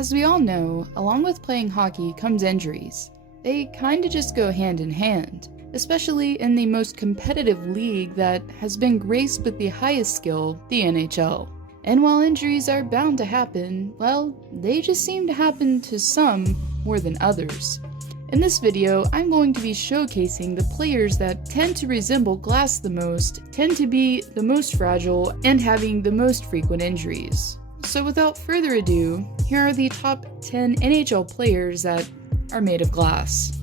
As we all know, along with playing hockey comes injuries. They kinda just go hand in hand, especially in the most competitive league that has been graced with the highest skill, the NHL. And while injuries are bound to happen, well, they just seem to happen to some more than others. In this video, I'm going to be showcasing the players that tend to resemble glass the most, tend to be the most fragile, and having the most frequent injuries. So without further ado, here are the top 10 NHL players that are made of glass.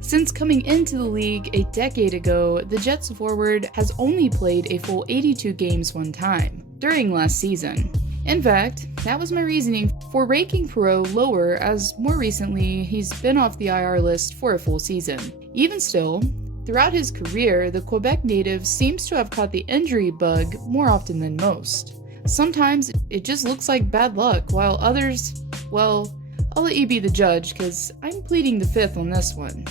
Since coming into the league a decade ago, the Jets forward has only played a full 82 games one time, during last season. In fact, that was my reasoning for ranking Perreault lower, as more recently he's been off the IR list for a full season. Even still, throughout his career, the Quebec native seems to have caught the injury bug more often than most. Sometimes it just looks like bad luck, while others, well, I'll let you be the judge, cause I'm pleading the fifth on this one.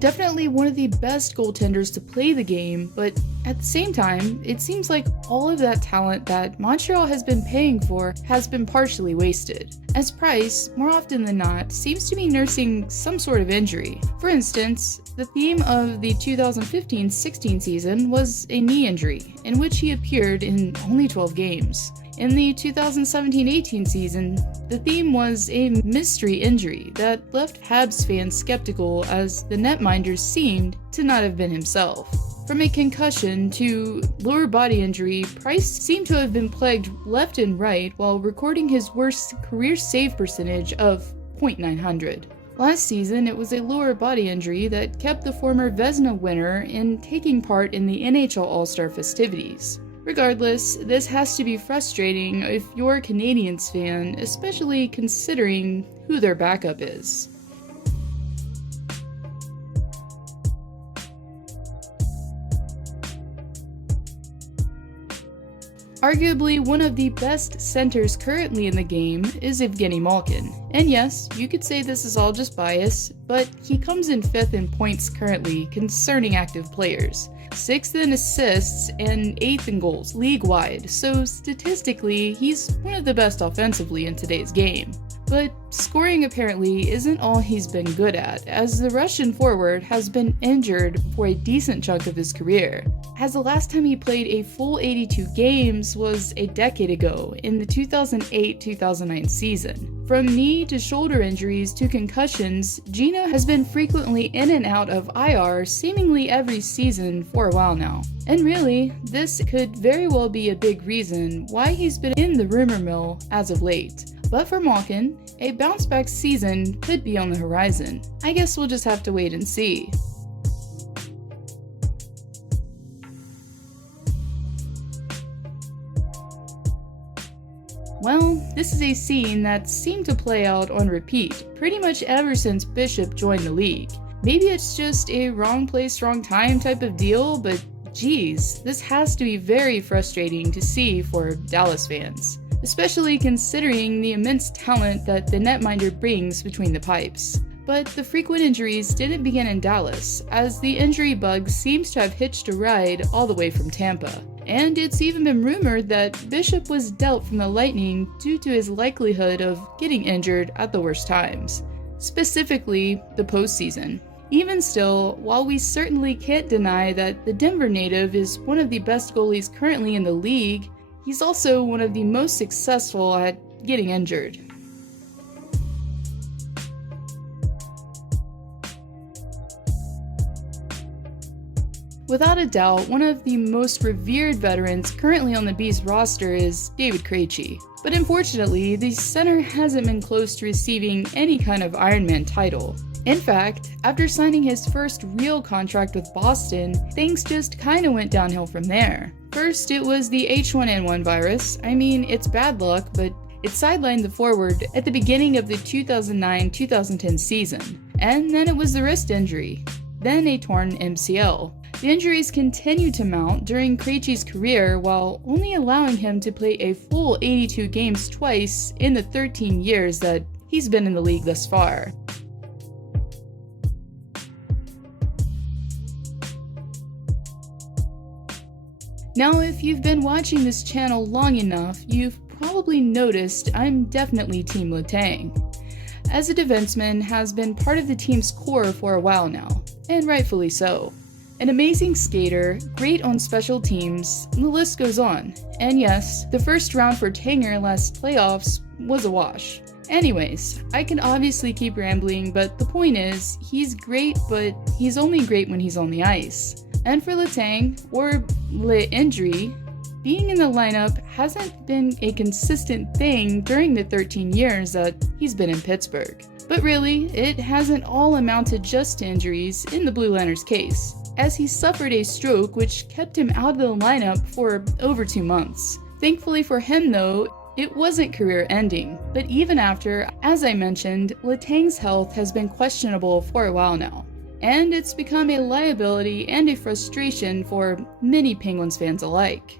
Definitely one of the best goaltenders to play the game, but at the same time, it seems like all of that talent that Montreal has been paying for has been partially wasted, as Price, more often than not, seems to be nursing some sort of injury. For instance, the theme of the 2015-16 season was a knee injury, in which he appeared in only 12 games. In the 2017-18 season, the theme was a mystery injury that left Habs fans skeptical, as the netminder seemed to not have been himself. From a concussion to lower body injury, Price seemed to have been plagued left and right while recording his worst career save percentage of .900. Last season, it was a lower body injury that kept the former Vezina winner in taking part in the NHL All-Star festivities. Regardless, this has to be frustrating if you're a Canadiens fan, especially considering who their backup is. Arguably one of the best centers currently in the game is Guinea Malkin. And yes, you could say this is all just bias, but he comes in 5th in points currently concerning active players, 6th in assists, and 8th in goals league-wide, so statistically, he's one of the best offensively in today's game. But scoring apparently isn't all he's been good at, as the Russian forward has been injured for a decent chunk of his career, as the last time he played a full 82 games was a decade ago in the 2008-2009 season. From knee to shoulder injuries to concussions, Gino has been frequently in and out of IR seemingly every season for a while now. And really, this could very well be a big reason why he's been in the rumor mill as of late. But for Malkin, a bounce-back season could be on the horizon. I guess we'll just have to wait and see. Well, this is a scene that seemed to play out on repeat pretty much ever since Bishop joined the league. Maybe it's just a wrong place, wrong time type of deal, but geez, this has to be very frustrating to see for Dallas fans, especially considering the immense talent that the netminder brings between the pipes. But the frequent injuries didn't begin in Dallas, as the injury bug seems to have hitched a ride all the way from Tampa. And it's even been rumored that Bishop was dealt from the Lightning due to his likelihood of getting injured at the worst times, specifically the postseason. Even still, while we certainly can't deny that the Denver native is one of the best goalies currently in the league, he's also one of the most successful at getting injured. Without a doubt, one of the most revered veterans currently on the Beast roster is David Krejci. But unfortunately, the center hasn't been close to receiving any kind of Iron Man title. In fact, after signing his first real contract with Boston, things just kinda went downhill from there. First, it was the H1N1 virus. I mean, it's bad luck, but it sidelined the forward at the beginning of the 2009-2010 season. And then it was the wrist injury, then a torn MCL. The injuries continued to mount during Krejci's career, while only allowing him to play a full 82 games twice in the 13 years that he's been in the league thus far. Now, if you've been watching this channel long enough, you've probably noticed I'm definitely Team Letang, as a defenseman has been part of the team's core for a while now, and rightfully so. An amazing skater, great on special teams, the list goes on. And yes, the first round for Tanger last playoffs was a wash. Anyways, I can obviously keep rambling, but the point is, he's great, but he's only great when he's on the ice. And for Letang, or Le-Injury, being in the lineup hasn't been a consistent thing during the 13 years that he's been in Pittsburgh. But really, it hasn't all amounted just to injuries in the Blue Liners' case, as he suffered a stroke which kept him out of the lineup for over 2 months. Thankfully for him though, it wasn't career-ending, but even after, as I mentioned, Letang's health has been questionable for a while now, and it's become a liability and a frustration for many Penguins fans alike.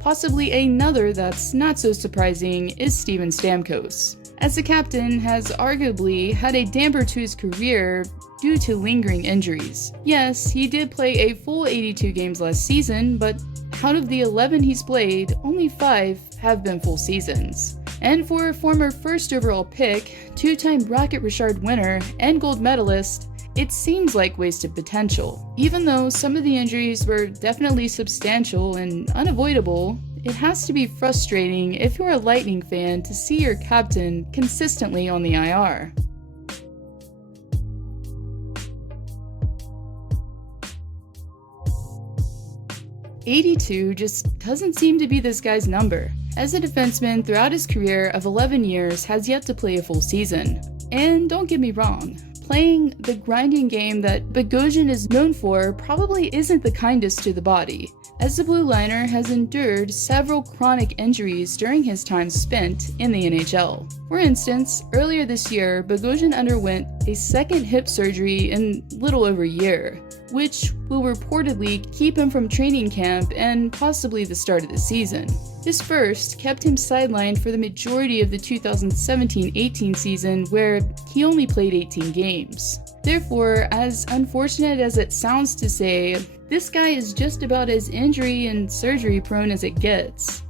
Possibly another that's not so surprising is Steven Stamkos, as the captain has arguably had a damper to his career due to lingering injuries. Yes, he did play a full 82 games last season, but out of the 11 he's played, only 5 have been full seasons. And for a former first overall pick, 2-time Rocket Richard winner, and gold medalist, it seems like wasted potential. Even though some of the injuries were definitely substantial and unavoidable, it has to be frustrating if you're a Lightning fan to see your captain consistently on the IR. '82 just doesn't seem to be this guy's number, as a defenseman throughout his career of 11 years has yet to play a full season. And don't get me wrong, playing the grinding game that Bogosian is known for probably isn't the kindest to the body, as the Blue Liner has endured several chronic injuries during his time spent in the NHL. For instance, earlier this year, Bogosian underwent a second hip surgery in little over a year, which will reportedly keep him from training camp and possibly the start of the season. His first kept him sidelined for the majority of the 2017-18 season, where he only played 18 games. Therefore, as unfortunate as it sounds to say, this guy is just about as injury and surgery prone as it gets.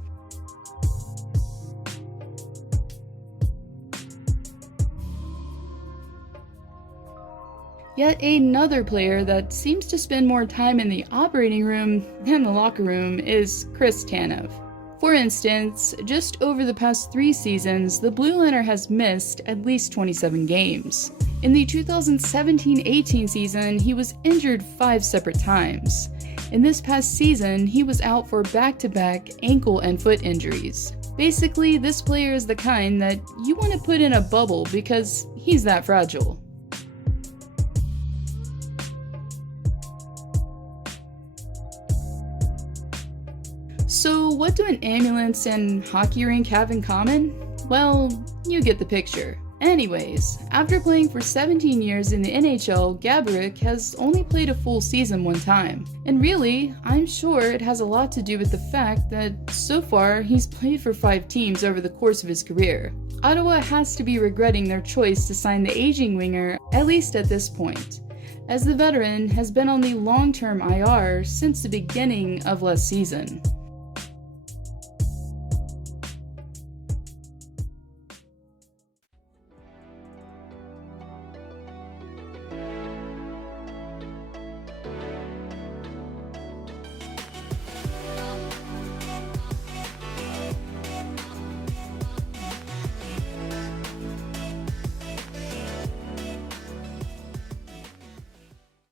Yet another player that seems to spend more time in the operating room than the locker room is Chris Tanev. For instance, just over the past 3 seasons, the Blue Liner has missed at least 27 games. In the 2017-18 season, he was injured 5 separate times. In this past season, he was out for back-to-back ankle and foot injuries. Basically, this player is the kind that you want to put in a bubble because he's that fragile. So what do an ambulance and hockey rink have in common? Well, you get the picture. Anyways, after playing for 17 years in the NHL, Gaborik has only played a full season 1 time. And really, I'm sure it has a lot to do with the fact that so far he's played for 5 teams over the course of his career. Ottawa has to be regretting their choice to sign the aging winger, at least at this point, as the veteran has been on the long-term IR since the beginning of last season.